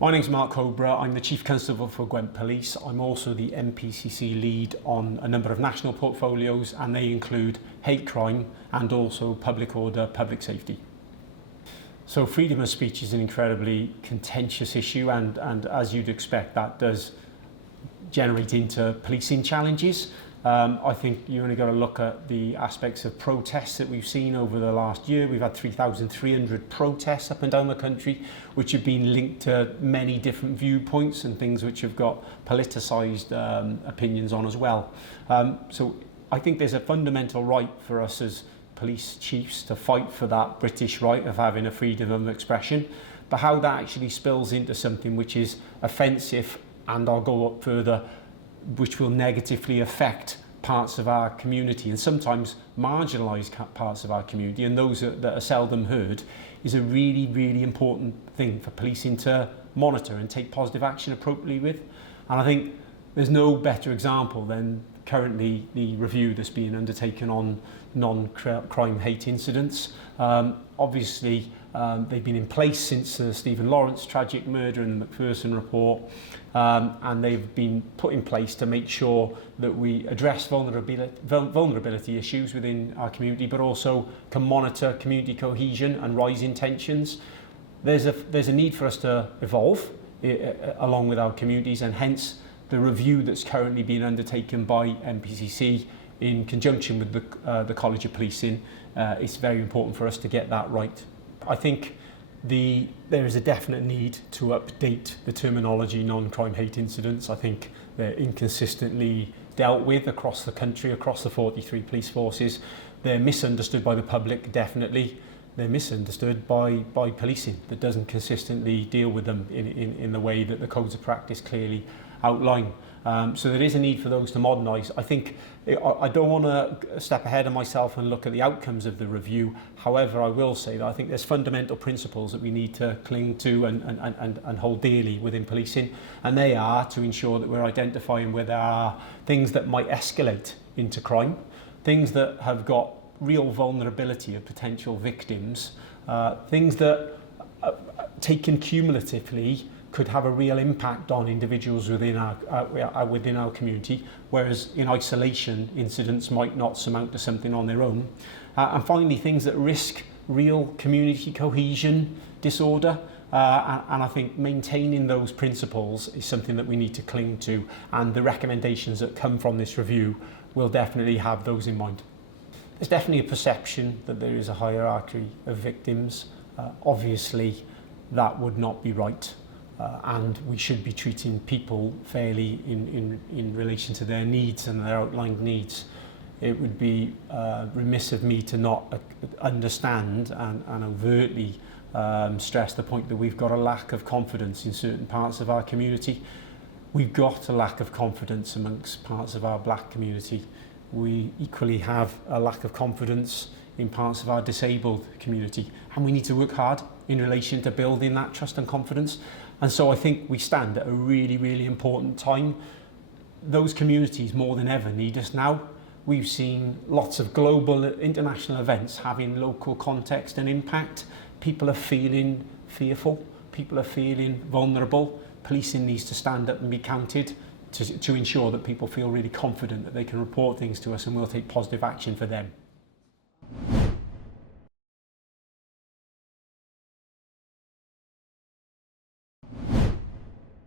My name's Mark Hobrough. I'm the Chief Constable for Gwent Police. I'm also the MPCC lead on a number of national portfolios, and they include hate crime and also public order, public safety. So freedom of speech is an incredibly contentious issue, and as you'd expect, that does generate into policing challenges. I think you only got to look at the aspects of protests that we've seen over the last year. We've had 3,300 protests up and down the country, which have been linked to many different viewpoints and things which have got politicised opinions on as well. So I think there's a fundamental right for us as police chiefs to fight for that British right of having a freedom of expression, but how that actually spills into something which is offensive, and I'll go up further, which will negatively affect parts of our community and sometimes marginalised parts of our community, and those that are seldom heard, is a really, really important thing for policing to monitor and take positive action appropriately with. And I think there's no better example than currently the review that's being undertaken on non-crime hate incidents. Obviously, they've been in place since the Stephen Lawrence tragic murder and the McPherson report, and they've been put in place to make sure that we address vulnerability issues within our community, but also can monitor community cohesion and rising tensions. There's a need for us to evolve along with our communities, and hence the review that's currently being undertaken by MPCC in conjunction with the College of Policing. It's very important for us to get that right. I think there is a definite need to update the terminology non-crime hate incidents. I think they're inconsistently dealt with across the country, across the 43 police forces. They're misunderstood by the public, definitely. They're misunderstood by policing that doesn't consistently deal with them in the way that the codes of practice clearly outline. So there is a need for those to modernise. I think I don't want to step ahead of myself and look at the outcomes of the review. However, I will say that I think there's fundamental principles that we need to cling to and hold dearly within policing, and they are to ensure that we're identifying where there are things that might escalate into crime, things that have got real vulnerability of potential victims, things that taken cumulatively could have a real impact on individuals within our community, whereas in isolation incidents might not surmount to something on their own. And finally, things that risk real community cohesion, disorder, and I think maintaining those principles is something that we need to cling to, and the recommendations that come from this review will definitely have those in mind. There's definitely a perception that there is a hierarchy of victims. Obviously, that would not be right. And we should be treating people fairly in relation to their needs and their outlined needs. It would be remiss of me to not understand and overtly stress the point that we've got a lack of confidence in certain parts of our community. We've got a lack of confidence amongst parts of our black community. We equally have a lack of confidence in parts of our disabled community, and we need to work hard in relation to building that trust and confidence. And so I think we stand at a really, really important time. Those communities more than ever need us now. We've seen lots of global, international events having local context and impact. People are feeling fearful. People are feeling vulnerable. Policing needs to stand up and be counted to ensure that people feel really confident that they can report things to us and we'll take positive action for them.